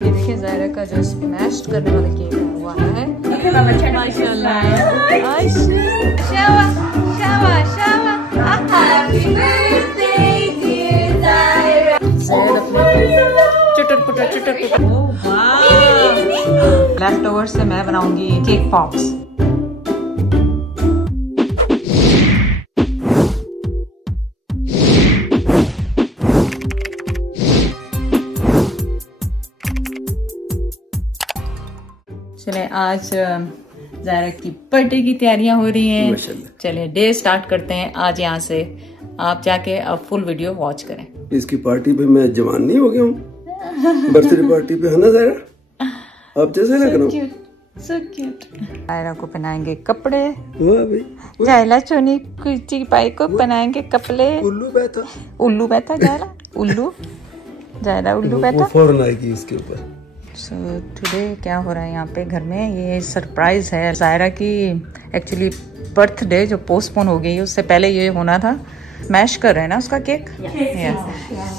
ये देखिए ज़ायरा का जो स्मैश करने वाला केक हुआ है माशाल्लाह। लेफ्ट ओवर से मैं बनाऊंगी केक पॉप्स। चले आज ज़ायरा की बर्थडे की तैयारियां हो रही हैं। चलिए डे स्टार्ट करते हैं आज यहाँ से। आप जाके अब फुल वीडियो वॉच करें। इसकी पार्टी पे मैं जवान नहीं हो गया हूँ। बर्थडे पार्टी पे है ना ज़ायरा, आप जैसे लग रहा हूँ। So cute। ज़ायरा को पहनाएंगे कपड़े। ज़ायरा चोनी कुची पाई को पहनाएंगे कपड़े। उल्लू बैठा ज़ायरा, उल्लू ज़ायरा उल्लू बैठा। फौरन आएगी इसके ऊपर। सो टुडे क्या हो रहा है यहाँ पे घर में, ये सरप्राइज है ज़ायरा की। एक्चुअली बर्थडे जो पोस्टपोन हो गई उससे पहले ये होना था। स्मैश कर रहे हैं ना उसका cake.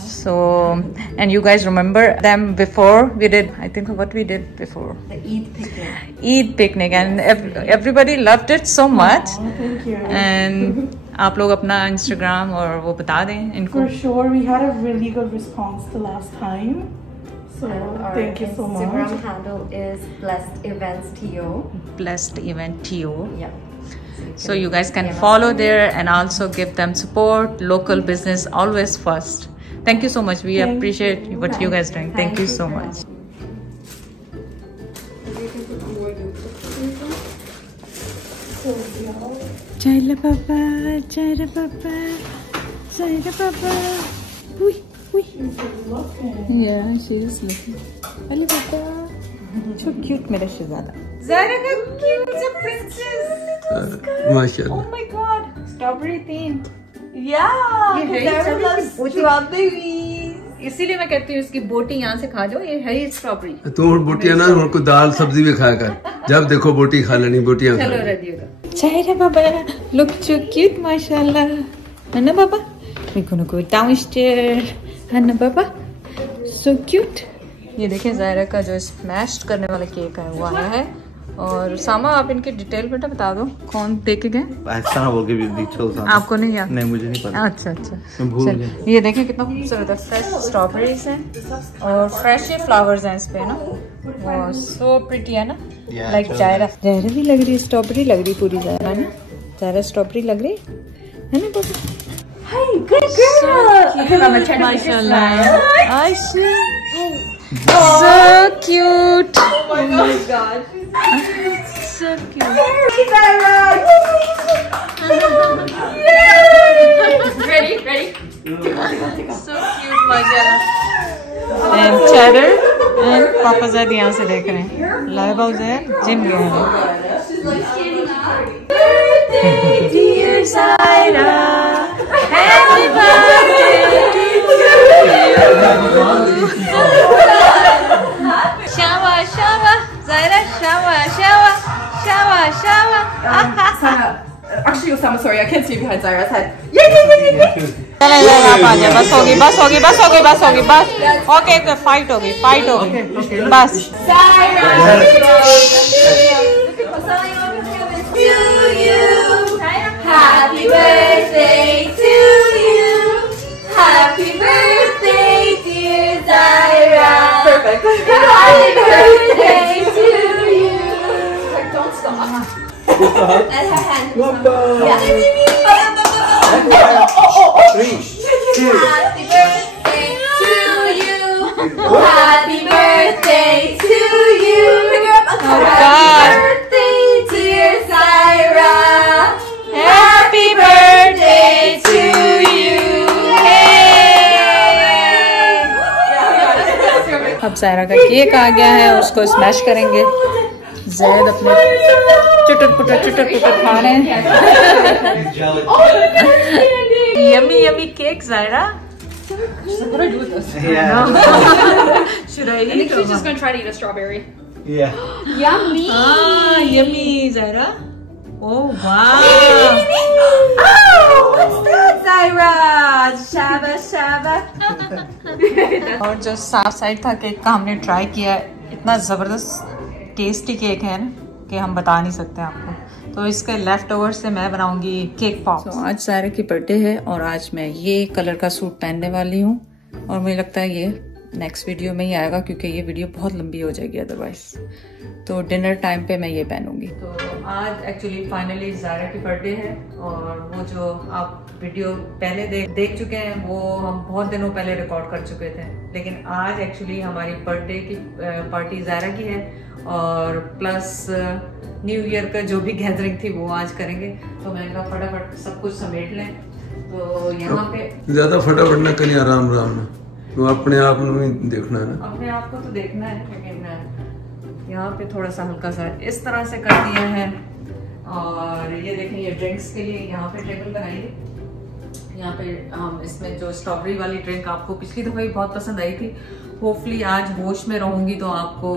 So and you guys remember them before we did, I think what we did before Eid picnic and everybody loved it so much. And आप लोग अपना इंस्टाग्राम और वो बता दें इनको। For sure, we had a really good response the last time. So thank you so much. Instagram handle is Blessed Events TO. Blessed Event TO. Yeah. So you guys can follow there and also give them support. Local business always first. Thank you so much. We appreciate what you guys doing. Thank you so much. Jaila Papa, Jaila Papa, Jaila Papa. Ui. Yeah, she is looking. Hello, Papa. So cute, मेरा शहज़ादा. ज़ायरा का cute सा princess. माशाल्लाह. Oh my God, strawberry theme. Yeah. Strawberries. इसीलिए मैं कहती हूँ इसकी बोटी यहाँ से खा जाओ। ये है ही स्ट्रॉबेरी। तू बोटियाँ ना और को दाल सब्जी भी खाया कर। जब देखो बोटी खा लेनी, बोटियाँ खा। चलो रेडी होगा। ज़ायरा बाबा, look so cute, माशाल्लाह. है ना बाबा? We're gonna go downstairs. है ना बाबा? So cute. ये देखिए ज़ायरा का जो स्मैश करने वाला केक है हुआ है। और सामा आप इनकी डिटेल बेटा बता दो, कौन देखे गए? आपको नहीं याद? नहीं, मुझे नहीं पता। अच्छा अच्छा। ये देखिए कितना खूबसूरत है। फ्रेश स्ट्रॉबेरीज हैं और फ्रेश ही फ्लावर्स हैं इस पे ना। सो प्रिटी है ना, लाइक ज़ायरा। ज़ायरा भी लग रही है, स्ट्रॉबेरी लग रही पूरी ज़ायरा ना। ज़ायरा स्ट्रॉबेरी लग रही है ना बाबा? Hey, good girl. Mashallah. Aisha. So cute. Oh my God. So cute. Ready? So cute, mashallah. And Cheddar and Papa Zaid यहाँ से देख रहे हैं। लाइबा उज़ैर जिम गए हैं। Birthday dear Zaira. Happy birthday to you. Shawa, shawa, Zaira, shawa, shawa, shawa, shawa. Actually, Osama, sorry, I can't see behind Zaira's head. चले आप आ जाए। बस होगी बस। ओके फाइट होगी बस। To you, happy birthday to you, happy birthday dear Zaira. Perfect. Happy birthday to you. Don't stop. And her hand. Yeah. 3, 2. Happy birthday to you. Happy birthday to you. Oh God. Birthday dear Zaira. Happy birthday to you. अब ज़ायरा का cake आ गया है, उसको smash करेंगे। ज़ैद अपने चुटर putter खा रहे हैं। Yummy cake Zaira. What do I do with this? Should I eat? I think she's just gonna try to eat a strawberry. Yeah. Yummy. Yummy Zaira. Oh wow. और जो साफ साइड था केक का हमने ट्राई किया, इतना ज़बरदस्त टेस्टी केक है ना कि हम बता नहीं सकते आपको। तो इसके लेफ्ट ओवर से मैं बनाऊंगी केक पॉप। तो आज सायरा की बर्थडे है और आज मैं ये कलर का सूट पहनने वाली हूँ और मुझे लगता है ये नेक्स्ट वीडियो में ही आएगा क्योंकि ये वीडियो बहुत लंबी हो जाएगी अदरवाइज। तो डिनर टाइम पे मैं ये पहनूंगी। तो आज एक्चुअली फाइनली ज़ायरा की बर्थडे है और वो जो आप वीडियो पहले देख चुके हैं वो हम बहुत दिनों पहले रिकॉर्ड कर चुके थे, लेकिन आज एक्चुअली हमारी बर्थडे की पार्टी ज़ायरा की है और प्लस न्यू ईयर का जो भी गैदरिंग थी वो आज करेंगे। तो मैंने कहा फटाफट सब कुछ समेट लें। तो यहाँ पे ज्यादा फटाफट ना करिए, आराम आराम ना, तो अपने आप में देखना है ना, अपने आप को तो देखना है, लेकिन यहाँ पे थोड़ा सा हल्का सा इस तरह से कर दिया है। और ये देखें, ये ड्रिंक्स के लिए यहाँ पे टेबल बनाइए। यहाँ पे हम इसमें जो स्ट्रॉबेरी वाली ड्रिंक आपको पिछली दफ़ा भी बहुत पसंद आई थी, होपफुली आज होश में रहूंगी तो आपको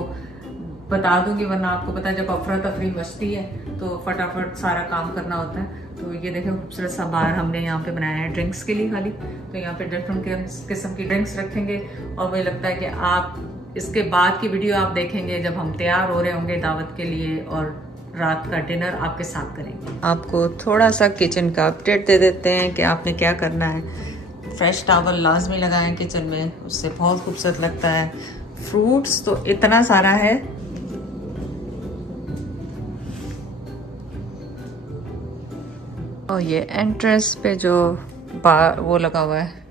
बता दूंगी, वरना आपको पता है जब अफरा तफरी मचती है तो फटाफट सारा काम करना होता है। तो ये देखें खूबसूरत सा बार हमने यहाँ पे बनाया है ड्रिंक्स के लिए खाली। तो यहाँ पे डिफरेंट किस्म की ड्रिंक्स रखेंगे और मुझे लगता है कि आप इसके बाद की वीडियो आप देखेंगे जब हम तैयार हो रहे होंगे दावत के लिए और रात का डिनर आपके साथ करेंगे। आपको थोड़ा सा किचन का अपडेट दे देते हैं कि आपने क्या करना है। फ्रेश टॉवल लाजमी लगाएं किचन में, उससे बहुत खूबसूरत लगता है। फ्रूट्स तो इतना सारा है, और ये एंट्रेंस पे जो बार वो लगा हुआ है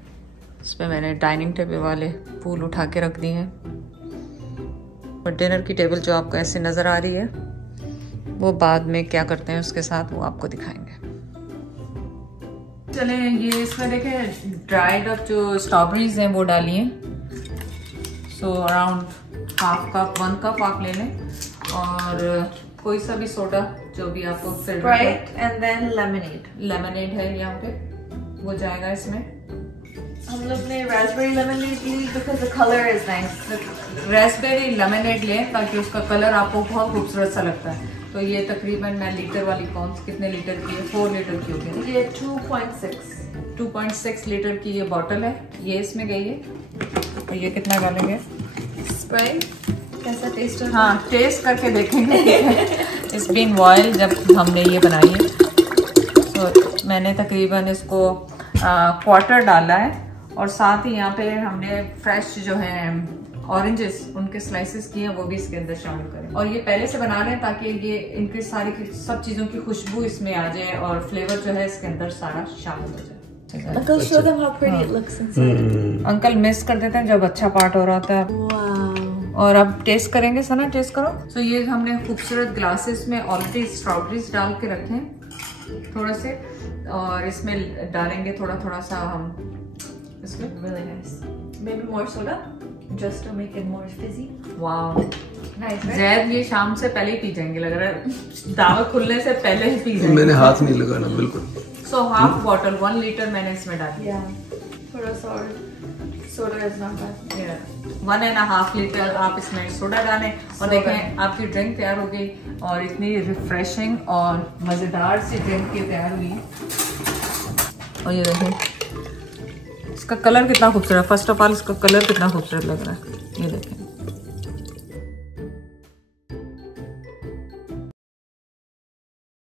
इस पे मैंने डाइनिंग टेबल वाले फूल उठा के रख दिए हैं। और डिनर की टेबल जो आपको ऐसे नज़र आ रही है वो बाद में क्या करते हैं उसके साथ वो आपको दिखाएंगे। चले ये इसमें देखें ड्राइड अप जो स्ट्रॉबेरीज हैं वो डालिए। So around half cup 1 cup आप ले लें और कोई सा भी सोडा जो भी आपको स्प्राइट एंड देन लेमनेड है यहाँ पे वो जाएगा इसमें। हम लोग ने रास्पबेरी लेमनेड ली because the colour is nice. Raspberry lemonade लें ताकि उसका कलर आपको बहुत खूबसूरत सा लगता है। तो ये तकरीबन मैं लीटर वाली कौन कितने लीटर की है, 4 लीटर की होगी। ये 2.6 लीटर की ये बॉटल है, ये इसमें गई है। तो ये कितना डालेंगे स्प्राइट, कैसा टेस्ट होता है? हाँ टेस्ट करके देखेंगे। इस बीन ऑयल जब हमने ये बनाई है तो मैंने तकरीबन इसको क्वार्टर डाला है और साथ ही यहाँ पे हमने फ्रेश जो है ऑरेंजेस उनके स्लाइसेस किए हैं वो भी इसके अंदर शामिल करें। और ये पहले से बना रहे हैं ताकि ये इनके सारी सब चीज़ों की खुशबू इसमें आ जाए और फ्लेवर जो है इसके अंदर सारा शामिल हो जाए। Uncle, show them how pretty it looks inside. Uncle miss कर देते हैं जब अच्छा पार्ट हो रहा होता है। Wow. और अब टेस्ट करेंगे, सना टेस्ट करो। तो ये हमने खूबसूरत ग्लासेस में ऑलरेडी स्ट्रॉबेरीज डाल के रखे हैं थोड़ा से, और इसमें डालेंगे थोड़ा थोड़ा सा हम इसमें। Really nice. Maybe more soda, just to make it more fizzy. Wow Nice, right? Zaid ये शाम से पहले ही पी जाएंगे लग रहा है, दावत खुलने से पहले ही पी जाएंगे। मैंने हाथ नहीं लगाना बिल्कुल। सो हाफ बॉटल 1 लीटर मैंने इसमें डाली। Yeah. थोड़ा soda is not bad. 1.5 litre आप इसमें सोडा डालें और देखें आपकी ड्रिंक तैयार हो गई और इतनी रिफ्रेशिंग और मज़ेदार सी ड्रिंक की तैयार हुई। और ये देखें इसका कलर कितना खूबसूरत, फर्स्ट ऑफ ऑल इसका कलर कितना खूबसूरत लग रहा है, ये देखें।